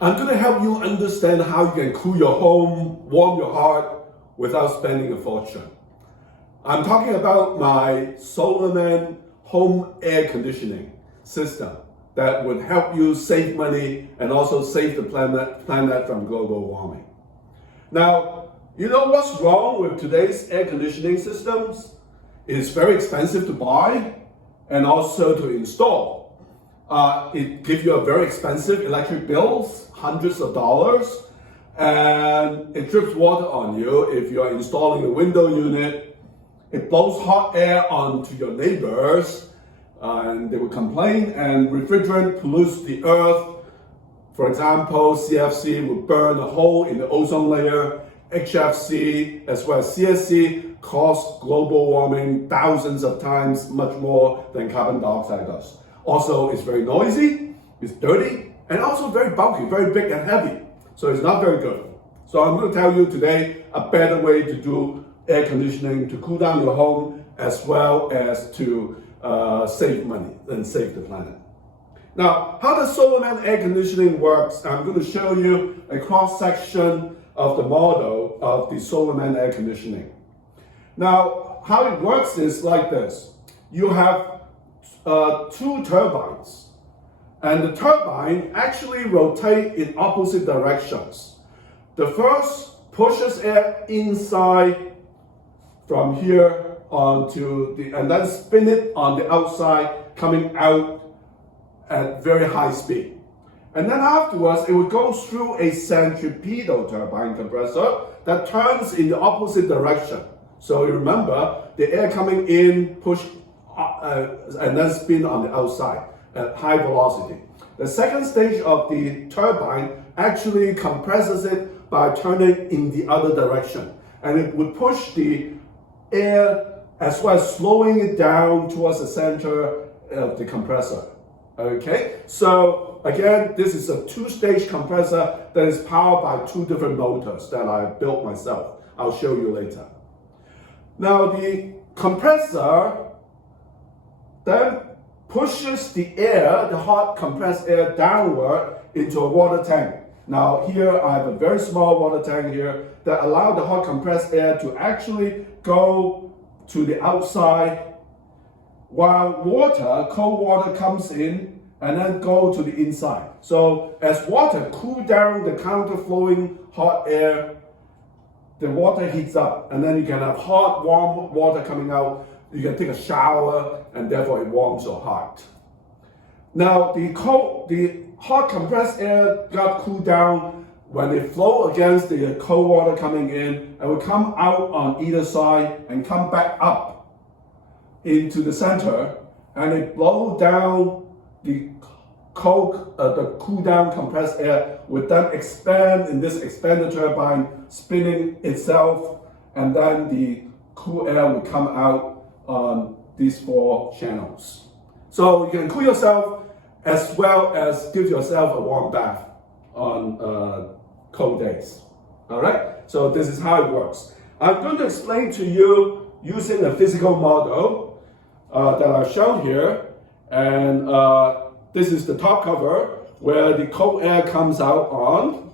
I'm going to help you understand how you can cool your home, warm your heart without spending a fortune. I'm talking about my Solarman home air conditioning system that would help you save money and also save the planet from global warming. Now, you know what's wrong with today's air conditioning systems? It's very expensive to buy and also to install. It gives you a very expensive electric bills, hundreds of dollars, and it drips water on you if you're installing a window unit. It blows hot air onto your neighbors, and they will complain, and refrigerant pollutes the earth. For example, CFC will burn a hole in the ozone layer. HFC as well as CSC cause global warming thousands of times much more than carbon dioxide does. Also, it's very noisy, it's dirty, and also very bulky, very big and heavy. So it's not very good. So I'm going to tell you today a better way to do air conditioning to cool down your home as well as to save money and save the planet. Now, how does Solarman air conditioning works? I'm going to show you a cross-section of the model of the Solarman air conditioning. Now, how it works is like this. You have two turbines, and the turbine actually rotate in opposite directions. The first pushes air inside from here onto and then spin it on the outside, coming out at very high speed. And then afterwards, it would go through a centripetal turbine compressor that turns in the opposite direction. So you remember, the air coming in, push and then spin on the outside at high velocity. The second stage of the turbine actually compresses it by turning in the other direction. And it would push the air as well as slowing it down towards the center of the compressor. Okay, so again, this is a two-stage compressor that is powered by two different motors that I built myself. I'll show you later. Now the compressor then pushes the air, the hot compressed air, downward into a water tank. Now here I have a very small water tank here that allows the hot compressed air to actually go to the outside, while cold water comes in and then go to the inside. So as water cools down the counterflowing hot air, the water heats up, and then you can have hot, warm water coming out. You can take a shower, and therefore it warms your heart. Now, the hot compressed air got cooled down when it flow against the cold water coming in, and will come out on either side and come back up into the center, and it blow down the cool down compressed air would then expand in this expander turbine, spinning itself, and then the cool air would come out on these four channels. So you can cool yourself as well as give yourself a warm bath on cold days. All right, so this is how it works. I'm going to explain to you using a physical model that I've shown here, and this is the top cover where the cold air comes out on.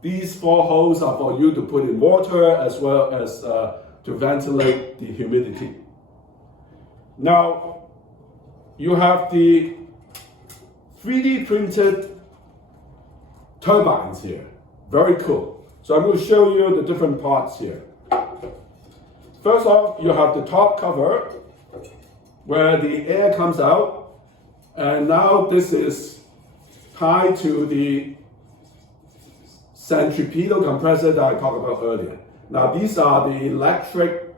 These four holes are for you to put in water as well as to ventilate the humidity. Now, you have the 3D printed turbines here. Very cool. So I'm going to show you the different parts here. First off, you have the top cover where the air comes out, and now this is tied to the centripetal compressor that I talked about earlier. Now these are the electric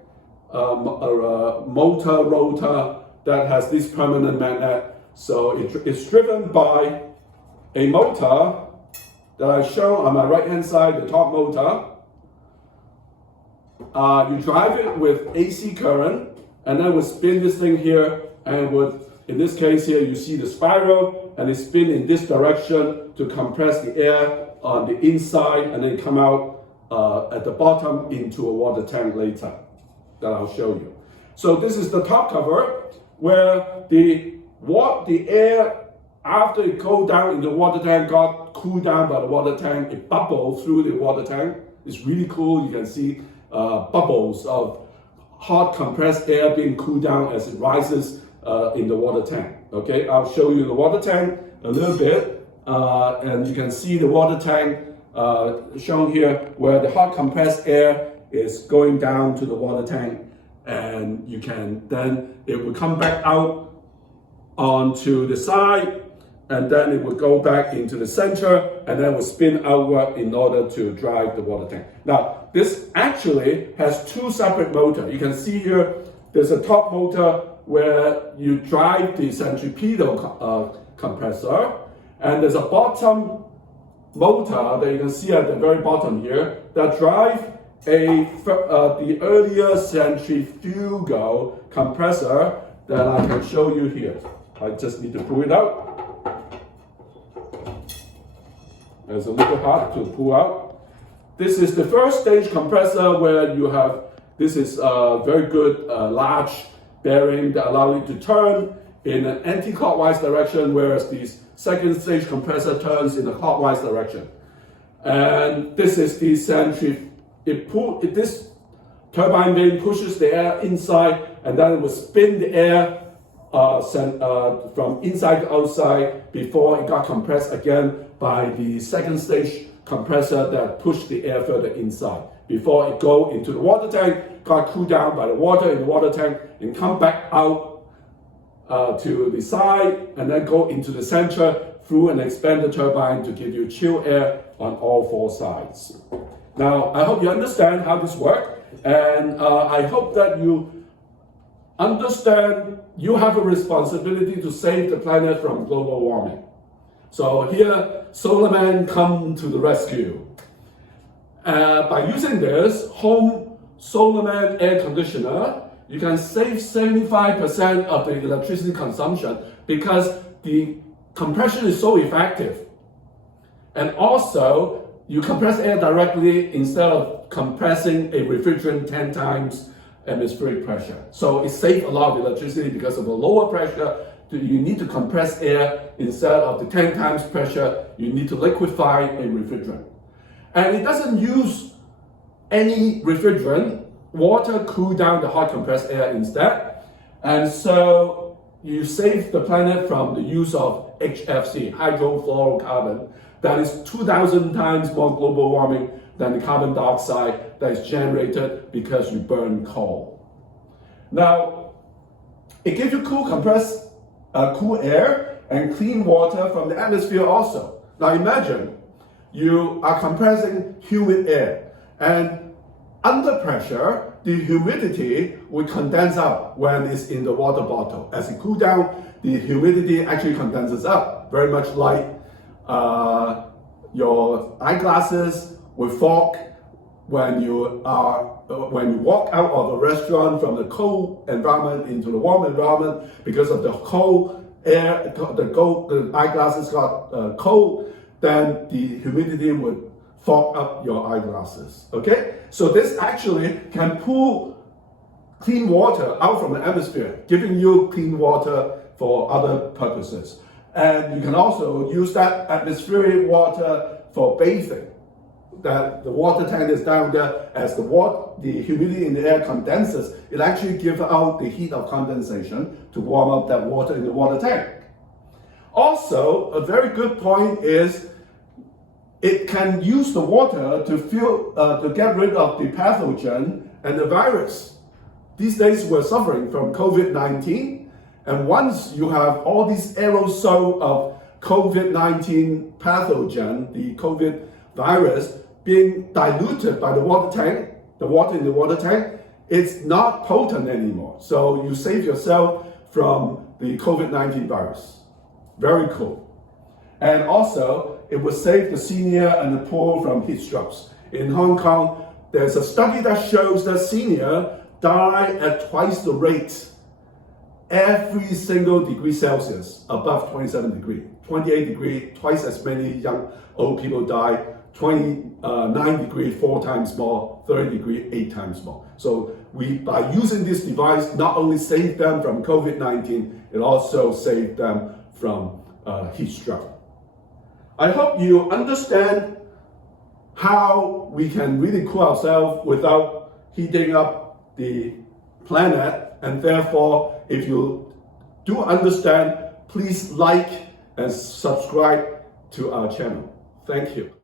motor rotor that has this permanent magnet. So it's driven by a motor that I show on my right hand side, the top motor. You drive it with AC current, and then we spin this thing here, and in this case here, you see the spiral, and it spin in this direction to compress the air on the inside, and then come out at the bottom into a water tank later that I'll show you. So this is the top cover where the air, after it cooled down in the water tank, got cooled down by the water tank. It bubbled through the water tank. It's really cool. You can see bubbles of hot compressed air being cooled down as it rises in the water tank. Okay, I'll show you the water tank a little bit, and you can see the water tank shown here where the hot compressed air is going down to the water tank, and you can then, it will come back out onto the side, and then it will go back into the center, and then will spin outward in order to drive the water tank. Now, this actually has two separate motors. You can see here, there's a top motor where you drive the centripetal compressor, and there's a bottom motor that you can see at the very bottom here that drive the earlier centrifugal compressor that I can show you here. I just need to pull it out. It's a little hard to pull out. This is the first stage compressor where you have, this is a very good large bearing that allows you to turn in an anti-clockwise direction, whereas the second stage compressor turns in a clockwise direction. And this is the this turbine vane pushes the air inside, and then it will spin the air from inside to outside before it got compressed again by the second stage compressor that pushed the air further inside. Before it go into the water tank, got cooled down by the water in the water tank, and come back out to the side, and then go into the center through an expander turbine to give you chill air on all four sides. Now, I hope you understand how this works, and I hope that you understand you have a responsibility to save the planet from global warming. So here, Solarman come to the rescue. By using this home Solarman air conditioner, you can save 75% of the electricity consumption because the compression is so effective. And also, you compress air directly instead of compressing a refrigerant 10 times atmospheric pressure. So it saves a lot of electricity because of the lower pressure. You need to compress air instead of the 10 times pressure. You need to liquefy a refrigerant. And it doesn't use any refrigerant. Water cool down the hot compressed air instead. And so you save the planet from the use of HFC, hydrofluorocarbon, that is 2,000 times more global warming than the carbon dioxide that is generated because you burn coal. Now, it gives you cool compressed cool air and clean water from the atmosphere also. Now imagine you are compressing humid air, and under pressure, the humidity will condense out when it's in the water bottle. As it cools down, the humidity actually condenses up, very much like your eyeglasses will fog when you walk out of a restaurant from the cold environment into the warm environment because of the cold air. The eyeglasses got cold, then the humidity would fog up your eyeglasses. Okay, so this actually can pull clean water out from the atmosphere, giving you clean water for other purposes. And you can also use that atmospheric water for bathing. That the water tank is down there, as the humidity in the air condenses, it actually gives out the heat of condensation to warm up that water in the water tank. Also, a very good point is it can use the water to get rid of the pathogen and the virus. These days we're suffering from COVID-19, and once you have all these aerosol of COVID-19 pathogen, the COVID virus, being diluted by the water tank, the water in the water tank, it's not potent anymore. So you save yourself from the COVID-19 virus. Very cool. And also, it will save the senior and the poor from heat strokes. In Hong Kong, there's a study that shows that seniors die at twice the rate every single degree Celsius above 27 degrees. 28 degrees, twice as many young old people die 29 degrees 4 times more, 30 degrees 8 times more. So by using this device, not only save them from COVID-19, it also saved them from heat stroke. I hope you understand how we can really cool ourselves without heating up the planet, and therefore, if you do understand, please like and subscribe to our channel. Thank you.